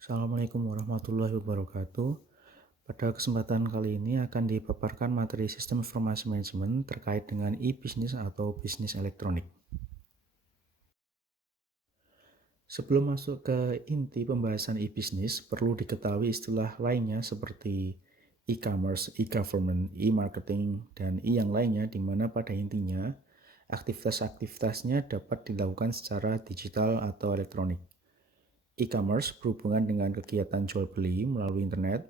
Assalamualaikum warahmatullahi wabarakatuh. Pada kesempatan kali ini akan dipaparkan materi sistem informasi manajemen terkait dengan e-bisnis atau bisnis elektronik. Sebelum masuk ke inti pembahasan e-bisnis, perlu diketahui istilah lainnya seperti e-commerce, e-government, e-marketing, dan yang lainnya di mana pada intinya aktivitas-aktivitasnya dapat dilakukan secara digital atau elektronik. E-commerce berhubungan dengan kegiatan jual beli melalui internet.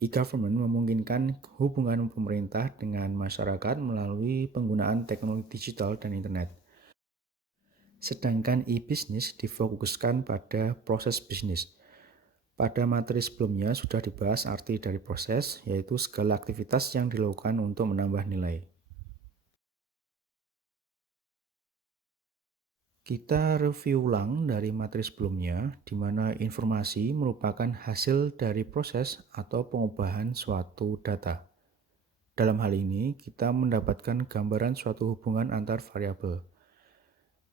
E-government memungkinkan hubungan pemerintah dengan masyarakat melalui penggunaan teknologi digital dan internet. Sedangkan e-bisnis difokuskan pada proses bisnis. Pada materi sebelumnya sudah dibahas arti dari proses, yaitu segala aktivitas yang dilakukan untuk menambah nilai. Kita review ulang dari materi sebelumnya, di mana informasi merupakan hasil dari proses atau pengubahan suatu data. Dalam hal ini, kita mendapatkan gambaran suatu hubungan antar variabel.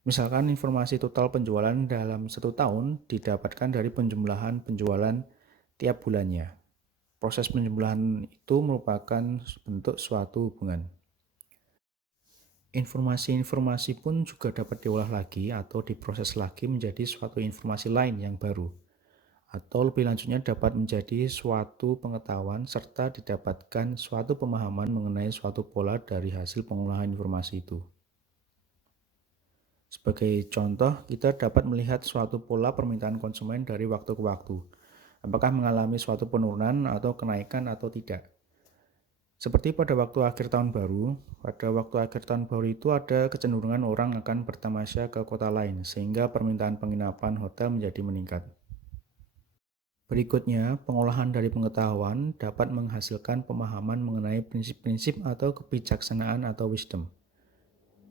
Misalkan informasi total penjualan dalam 1 tahun didapatkan dari penjumlahan penjualan tiap bulannya. Proses penjumlahan itu merupakan bentuk suatu hubungan. Informasi-informasi pun juga dapat diolah lagi atau diproses lagi menjadi suatu informasi lain yang baru. Atau lebih lanjutnya dapat menjadi suatu pengetahuan serta didapatkan suatu pemahaman mengenai suatu pola dari hasil pengolahan informasi itu. Sebagai contoh, kita dapat melihat suatu pola permintaan konsumen dari waktu ke waktu. Apakah mengalami suatu penurunan atau kenaikan atau tidak. Seperti pada waktu akhir tahun baru, pada waktu akhir tahun baru itu ada kecenderungan orang akan bertamasya ke kota lain, sehingga permintaan penginapan hotel menjadi meningkat. Berikutnya, pengolahan dari pengetahuan dapat menghasilkan pemahaman mengenai prinsip-prinsip atau kebijaksanaan atau wisdom.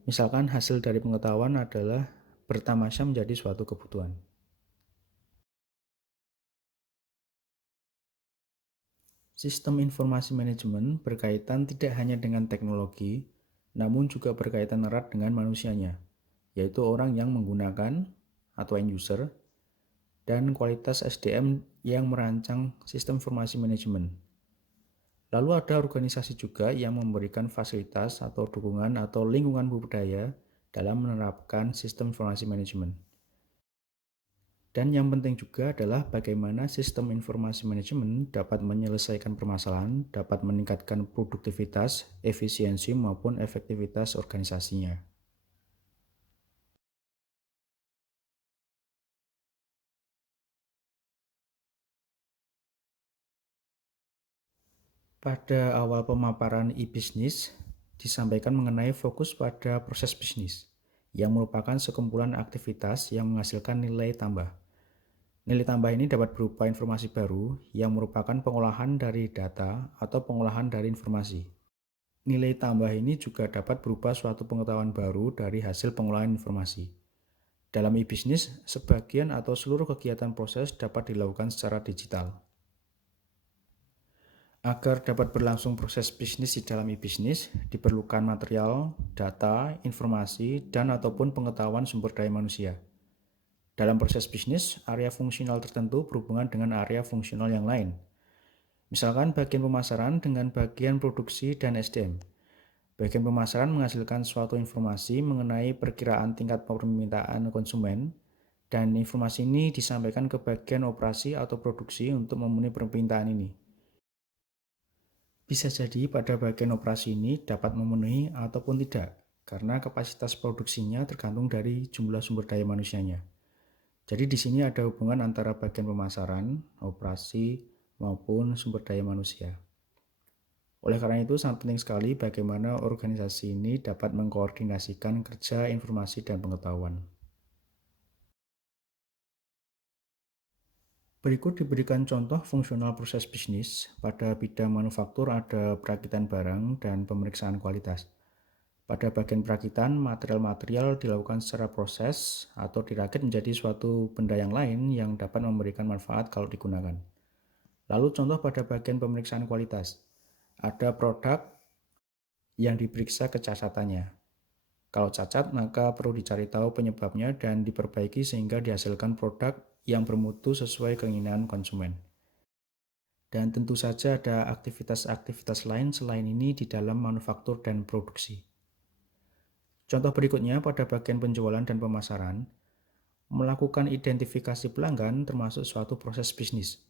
Misalkan hasil dari pengetahuan adalah bertamasya menjadi suatu kebutuhan. Sistem informasi manajemen berkaitan tidak hanya dengan teknologi, namun juga berkaitan erat dengan manusianya, yaitu orang yang menggunakan atau end user, dan kualitas SDM yang merancang sistem informasi manajemen. Lalu ada organisasi juga yang memberikan fasilitas atau dukungan atau lingkungan budaya dalam menerapkan sistem informasi manajemen. Dan yang penting juga adalah bagaimana sistem informasi manajemen dapat menyelesaikan permasalahan, dapat meningkatkan produktivitas, efisiensi maupun efektivitas organisasinya. Pada awal pemaparan e-bisnis, disampaikan mengenai fokus pada proses bisnis, yang merupakan sekumpulan aktivitas yang menghasilkan nilai tambah. Nilai tambah ini dapat berupa informasi baru yang merupakan pengolahan dari data atau pengolahan dari informasi. Nilai tambah ini juga dapat berupa suatu pengetahuan baru dari hasil pengolahan informasi. Dalam e-bisnis, sebagian atau seluruh kegiatan proses dapat dilakukan secara digital. Agar dapat berlangsung proses bisnis di dalam e-bisnis, diperlukan material, data, informasi, dan ataupun pengetahuan sumber daya manusia. Dalam proses bisnis, area fungsional tertentu berhubungan dengan area fungsional yang lain. Misalkan bagian pemasaran dengan bagian produksi dan SDM. Bagian pemasaran menghasilkan suatu informasi mengenai perkiraan tingkat permintaan konsumen, dan informasi ini disampaikan ke bagian operasi atau produksi untuk memenuhi permintaan ini. Bisa jadi pada bagian operasi ini dapat memenuhi ataupun tidak, karena kapasitas produksinya tergantung dari jumlah sumber daya manusianya. Jadi di sini ada hubungan antara bagian pemasaran, operasi, maupun sumber daya manusia. Oleh karena itu sangat penting sekali bagaimana organisasi ini dapat mengkoordinasikan kerja informasi dan pengetahuan. Berikut diberikan contoh fungsional proses bisnis. Pada bidang manufaktur ada perakitan barang dan pemeriksaan kualitas. Pada bagian perakitan, material-material dilakukan secara proses atau dirakit menjadi suatu benda yang lain yang dapat memberikan manfaat kalau digunakan. Lalu contoh pada bagian pemeriksaan kualitas. Ada produk yang diperiksa kecacatannya. Kalau cacat, maka perlu dicari tahu penyebabnya dan diperbaiki sehingga dihasilkan produk yang bermutu sesuai keinginan konsumen. Dan tentu saja ada aktivitas-aktivitas lain selain ini di dalam manufaktur dan produksi. Contoh berikutnya pada bagian penjualan dan pemasaran, melakukan identifikasi pelanggan termasuk suatu proses bisnis.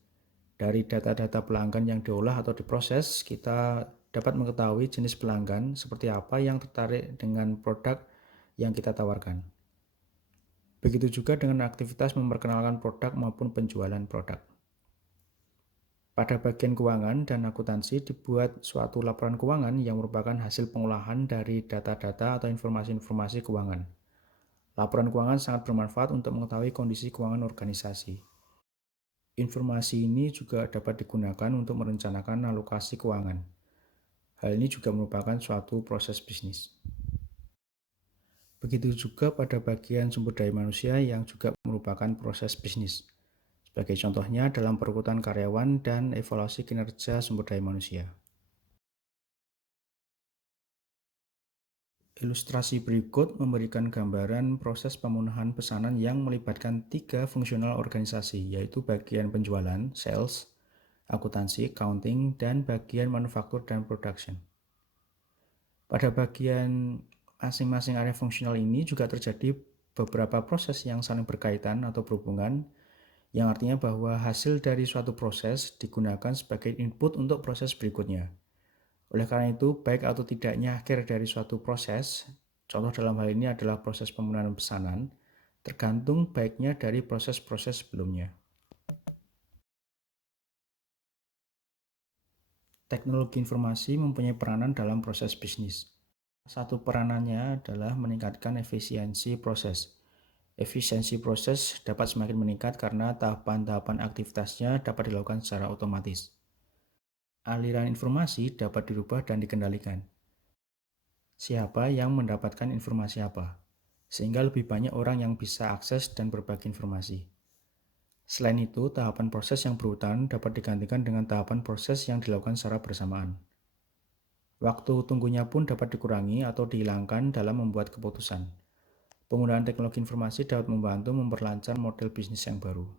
Dari data-data pelanggan yang diolah atau diproses, kita dapat mengetahui jenis pelanggan seperti apa yang tertarik dengan produk yang kita tawarkan. Begitu juga dengan aktivitas memperkenalkan produk maupun penjualan produk. Pada bagian keuangan dan akuntansi dibuat suatu laporan keuangan yang merupakan hasil pengolahan dari data-data atau informasi-informasi keuangan. Laporan keuangan sangat bermanfaat untuk mengetahui kondisi keuangan organisasi. Informasi ini juga dapat digunakan untuk merencanakan alokasi keuangan. Hal ini juga merupakan suatu proses bisnis. Begitu juga pada bagian sumber daya manusia yang juga merupakan proses bisnis. Sebagai contohnya dalam perekrutan karyawan dan evaluasi kinerja sumber daya manusia. Ilustrasi berikut memberikan gambaran proses pemenuhan pesanan yang melibatkan 3 fungsional organisasi, yaitu bagian penjualan, sales, akuntansi, accounting, dan bagian manufaktur dan production. Pada bagian masing-masing area fungsional ini juga terjadi beberapa proses yang saling berkaitan atau berhubungan, yang artinya bahwa hasil dari suatu proses digunakan sebagai input untuk proses berikutnya. Oleh karena itu, baik atau tidaknya akhir dari suatu proses, contoh dalam hal ini adalah proses pemenuhan pesanan, tergantung baiknya dari proses-proses sebelumnya. Teknologi informasi mempunyai peranan dalam proses bisnis. Satu peranannya adalah meningkatkan efisiensi proses. Efisiensi proses dapat semakin meningkat karena tahapan-tahapan aktivitasnya dapat dilakukan secara otomatis. Aliran informasi dapat dirubah dan dikendalikan. Siapa yang mendapatkan informasi apa, sehingga lebih banyak orang yang bisa akses dan berbagi informasi. Selain itu, tahapan proses yang berurutan dapat digantikan dengan tahapan proses yang dilakukan secara bersamaan. Waktu tunggunya pun dapat dikurangi atau dihilangkan dalam membuat keputusan. Penggunaan teknologi informasi dapat membantu memperlancar model bisnis yang baru.